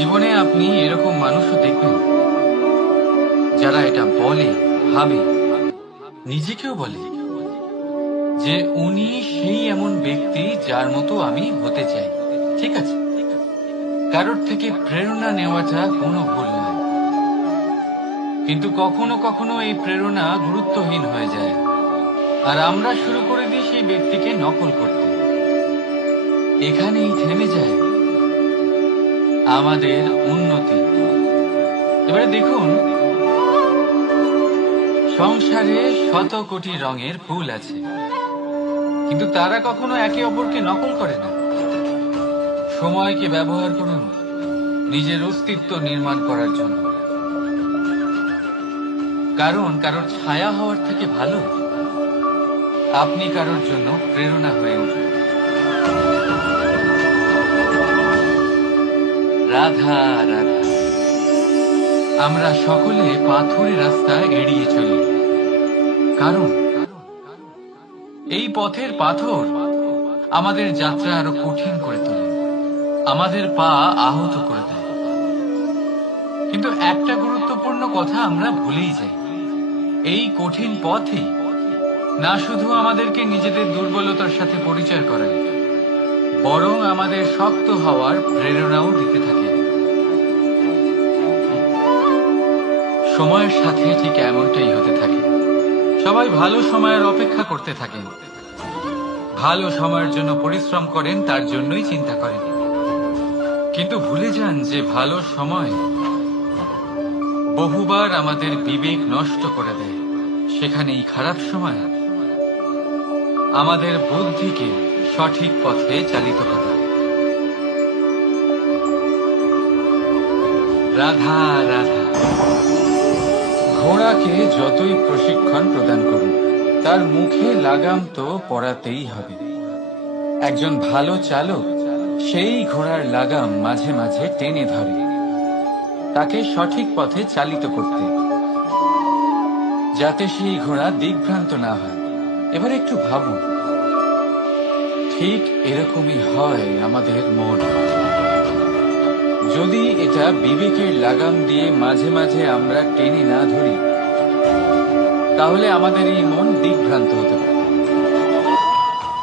জীবনে আপনি এরকম মানুষও দেখবেন। যারা এটা বলে, ভাবে, নিজেকেও বলে যে উনি সেই এমন ব্যক্তি যার মতো আমি হতে চাই। ঠিক আছে? কারোর থেকে প্রেরণা নেওয়াটা কোনো ভুল নয়। কিন্তু কখনো কখনো এই প্রেরণা গুরুত্বহীন হয়ে যায়। আর আমরা শুরু করে দিই সেই ব্যক্তিকে নকল করতে। এখানেই থেমে যায়। আমাদের উন্নতি। এবারে দেখুন, সংসারে শত কোটি রঙের ফুল আছে, কিন্তু তারা কখনো একে অপরকে নকল করে না। সময়কে ব্যবহার করুন, নিজের অস্তিত্ব নির্মাণ করার জন্য। কারণ, কারোর ছায়া হওয়ার থেকে ভালো, আপনি কারোর জন্য প্রেরণা রাধা রাধা আমরা সকলে পাথুরে রাস্তা এড়িয়ে চলি। কারণ, এই পথের পাথর আমাদের যাত্রা আরও কঠিন করে তোলে। আমাদের পা আহত করে দেয় কিন্তু একটা গুরুত্বপূর্ণ কথা আমরা ভুলেই যাই। এই কঠিন পথে না শুধু আমাদেরকে নিজেদের দুর্বলতার সাথে পরিচয় করায়, বরং আমাদের শক্ত হওয়ার প্রেরণাও দিতে থাকে। সময়ের সাথে ঠিক এমনটাই হতে থাকে। সবাই ভালো সময়ের অপেক্ষা করতে থাকেন। ভালো সময়ের জন্য পরিশ্রম করেন, তার জন্যই চিন্তা করেন। কিন্তু ভুলে যান যে ভালো সময় বহুবার আমাদের বিবেক নষ্ট করে দেয়। সেখানেই খারাপ সময় আমাদের বুদ্ধিকে সঠিক পথে চালিত করে। রাধা রাধা। ঘোড়াকে যতই প্রশিক্ষণ প্রদান করুন তার মুখে লাগাম তো পড়াতেই হবে। একজন ভালো চালক সেই ঘোড়ার লাগাম মাঝে মাঝে টেনে ধরে। তাকে সঠিক পথে চালিত করতে। যাতে সেই ঘোড়া দিগ্ভ্রান্ত না হয়। এবার একটু ভাবুন। ঠিক এরকমই হয় আমাদের মন। যদি এটা বিবেকের লাগাম দিয়ে মাঝে মাঝে আমরা টেনে না ধরি, তাহলে আমাদের এই মন দিগ্ভ্রান্ত হতে পারে।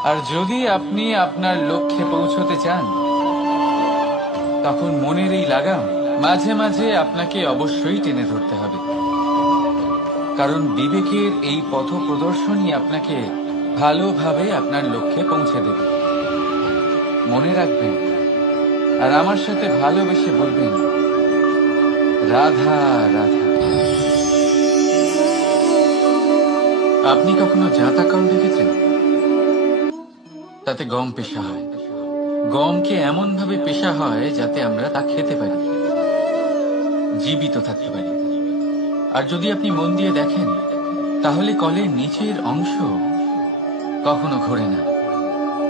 আর যদি আপনি আপনার লক্ষ্যে পৌঁছতে চান, তখন মনের এই লাগাম মাঝে মাঝে আপনাকে অবশ্যই টেনে ধরতে হবে। কারণ বিবেকের এই পথ প্রদর্শনই আপনাকে ভালোভাবে আপনার লক্ষ্যে পৌঁছে দেবে। মনে রাখবেন আর আমার সাথে ভালোবেসে বলবেন, রাধা রাধা। আপনি কখনো জাঁতা কাল দেখেছেন? তাতে গম পেশা হয়। গমকে এমন ভাবে পেশা হয় যাতে আমরা তা খেতে পারি, জীবিত থাকতে পারি। আর যদি আপনি মন দিয়ে দেখেন, তাহলে কলের নিচের অংশ কখনো ঘোরে না।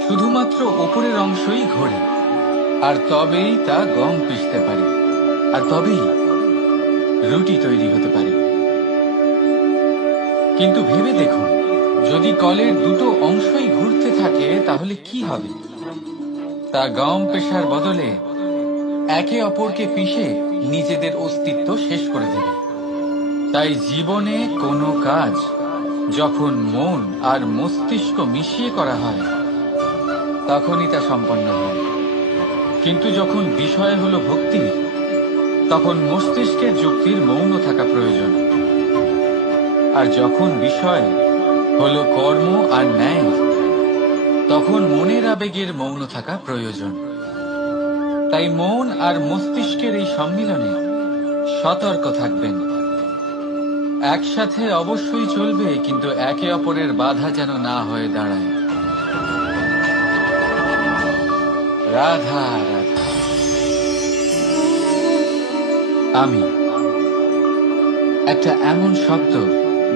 শুধুমাত্র ওপরের অংশই ঘোরে। আর তবেই তা গম পিষতে পারে। আর তবেই রুটি তৈরি হতে পারে। কিন্তু ভেবে দেখুন, যদি কলের দুটো অংশই ঘুরতে থাকে, তাহলে কি হবে? তা গম পেশার বদলে একে অপরকে পিষে নিজেদের অস্তিত্ব শেষ করে দেবে। তাই জীবনে কোনো কাজ যখন মন আর মস্তিষ্ক মিশিয়ে করা হয়, তখনই তা সম্পন্ন হয়। কিন্তু যখন বিষয় হলো ভক্তি, তখন মস্তিষ্কের যুক্তির মৌন থাকা প্রয়োজন। আর যখন বিষয় হলো কর্ম আর ন্যায়, তখন মনের আবেগের মৌন থাকা প্রয়োজন। তাই মন আর মস্তিষ্কের এই সম্মিলনে সতর্ক থাকবেন। একসাথে অবশ্যই চলবে, কিন্তু একে অপরের বাধা যেন না হয়ে দাঁড়ায়। রাধা আমি। একটা এমন শব্দ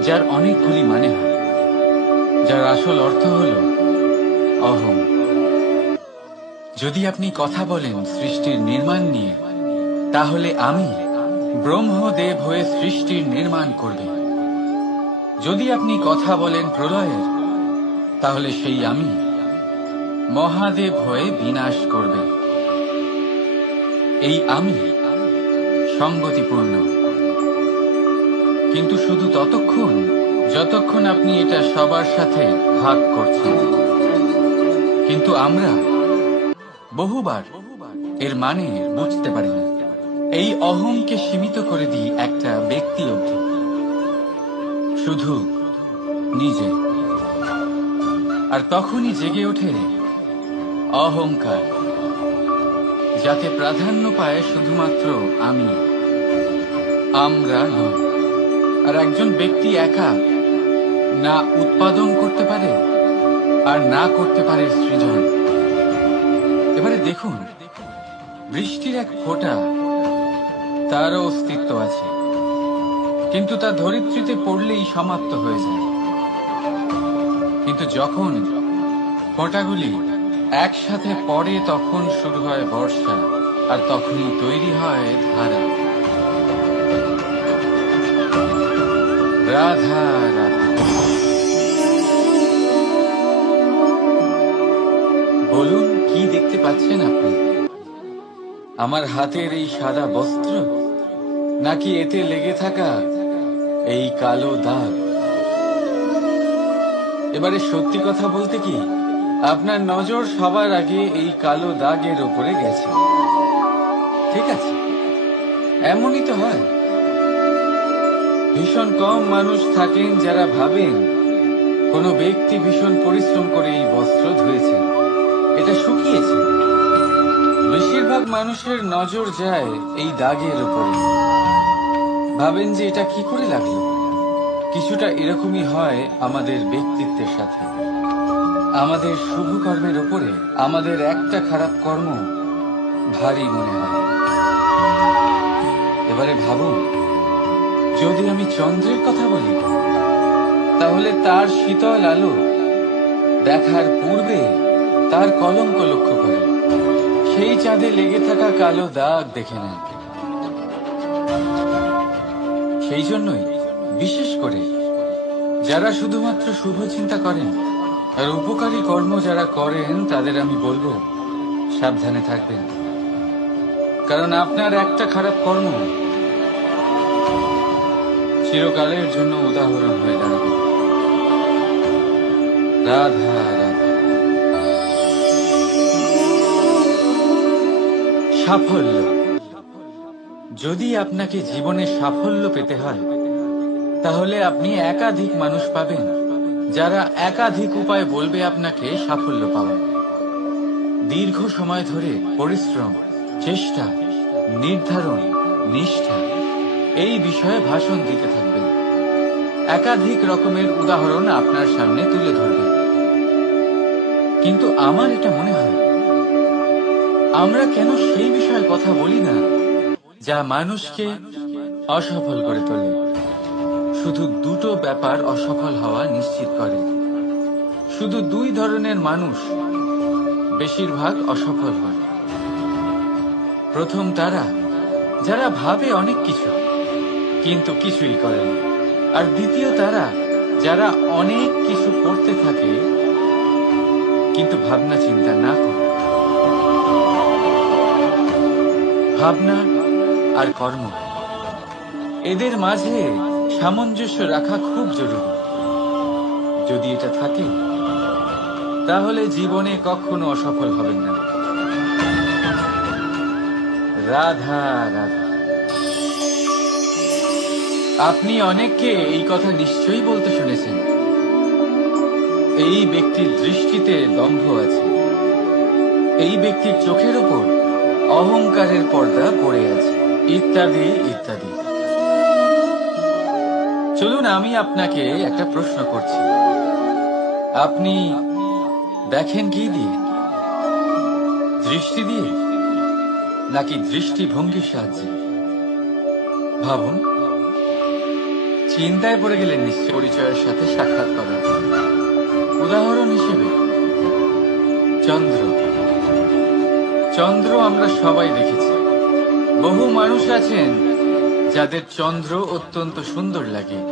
যার অনেকগুলি মানে হয়, যার আসল অর্থ হল অহম যদি আপনি কথা বলেন সৃষ্টির নির্মাণ নিয়ে, তাহলে আমি ব্রহ্মদেব হয়ে সৃষ্টির নির্মাণ করবে। যদি আপনি কথা বলেন প্রলয়ের, তাহলে সেই আমি মহাদেব হয়ে বিনাশ করবে। এই আমি সঙ্গতিপূর্ণ। কিন্তু শুধু ততক্ষণ, যতক্ষণ আপনি এটা সবার সাথে ভাগ করছেন। কিন্তু আমরা বহুবার এর মানে বুঝতে পারি না। এই অহংকে সীমিত করে দিই একটা ব্যক্তি অবধি। শুধু নিজে। আর তখনই জেগে ওঠে অহংকার। যাতে প্রাধান্য পায় শুধুমাত্র আমি। আমরা নয় আর একজন ব্যক্তি একা না উৎপাদন করতে পারে আর না করতে পারে সৃজন। এবারে দেখুন, বৃষ্টির এক ফোঁটা তারও অস্তিত্ব আছে। কিন্তু তা ধরিত্রীতে পড়লেই সমাপ্ত হয়ে যায়। কিন্তু যখন ফোঁটাগুলি একসাথে পড়ে তখন শুরু হয় বর্ষা, আর তখনই তৈরি হয় ধারা। রাধা রাধা। বলুন, কি দেখতে পাচ্ছেন আপনি? আমার হাতের এই সাদা বস্ত্র? নাকি এতে লেগে থাকা এই কালো দাগ? এবারে সত্যি কথা বলতে কি? আপনার নজর সবার আগে এই কালো দাগের উপরে গেছে। ঠিক আছে? এমনই তো হয়। ভীষণ কম মানুষ থাকেন যারা ভাবেন কোনো ব্যক্তি ভীষণ পরিশ্রম করে এই বস্ত্র ধুয়েছে। এটা শুকিয়েছে। বেশিরভাগ মানুষের নজর যায় এই দাগের উপরে। ভাবেন যে এটা কি করে লাগল? কিছুটা এরকমই হয় আমাদের ব্যক্তিত্বের সাথে। আমাদের শুভ কর্মের উপরে আমাদের একটা খারাপ কর্ম ভারী মনে হয়। এবারে ভাবুন, যদি আমি চন্দ্রের কথা বলি, তাহলে তার শীতল আলো দেখার পূর্বে তার কলঙ্ক লক্ষ্য করে। সেই চাঁদে লেগে থাকা কালো দাগ দেখে নেন। সেই জন্যই, বিশেষ করে, যারা শুধুমাত্র শুভ চিন্তা করেন আর উপকারী কর্ম যারা করেন, তাদের আমি বলব, সাবধানে থাকবেন। কারণ আপনার একটা খারাপ কর্ম চিরকালের জন্য উদাহরণ হয়ে দাঁড়াবে। রাধা রাধা। সাফল্য। যদি আপনাকে জীবনে সাফল্য পেতে হয়, তাহলে আপনি একাধিক মানুষ পাবেন। যারা একাধিক উপায় বলবে আপনাকে সাফল্য পাওয়া দীর্ঘ সময় ধরে পরিশ্রম, চেষ্টা, নির্ধারণ, নিষ্ঠা, এই বিষয়ে ভাষণ দিতে থাকবেন। একাধিক রকমের উদাহরণ আপনার সামনে তুলে ধরবে কিন্তু আমার এটা মনে হয়, আমরা কেন সেই বিষয়ে কথা বলি না, যা মানুষকে অসফল করে তোলে? শুধু দুটো ব্যাপার অসফল হওয়া নিশ্চিত করে। শুধু দুই ধরনের মানুষ বেশিরভাগ অসফল হয়। প্রথম তারা, যারা ভাবে অনেক কিছু, কিন্তু কিছুই করে না। আর দ্বিতীয় তারা, যারা অনেক কিছু করতে থাকে, কিন্তু ভাবনা চিন্তা না করে। ভাবনা আর কর্ম, এদের মাঝে সামঞ্জস্য রাখা খুব জরুরি। যদি এটা থাকে, তাহলে জীবনে কখনো অসফল হবেন না। রাধা রাধা। আপনি অনেককে এই কথা নিশ্চয়ই বলতে শুনেছেন। এই ব্যক্তির দৃষ্টিতে দম্ভ আছে। এই ব্যক্তির চোখের ওপর অহংকারের পর্দা পড়ে আছে। ইত্যাদি ইত্যাদি। চলুন, আমি আপনাকে একটা প্রশ্ন করছি। আপনি দেখেন কি দিয়ে? দৃষ্টি দিয়ে? নাকি দৃষ্টিভঙ্গির সাহায্যে? ভাবুন। চিন্তায় পড়ে গেলেন নিশ্চয় পরিচয়ের সাথে সাক্ষাৎ করার উদাহরণ হিসেবে, চন্দ্র। চন্দ্র আমরা সবাই দেখেছি। বহু মানুষ আছেন যাদের চন্দ্র অত্যন্ত সুন্দর লাগে।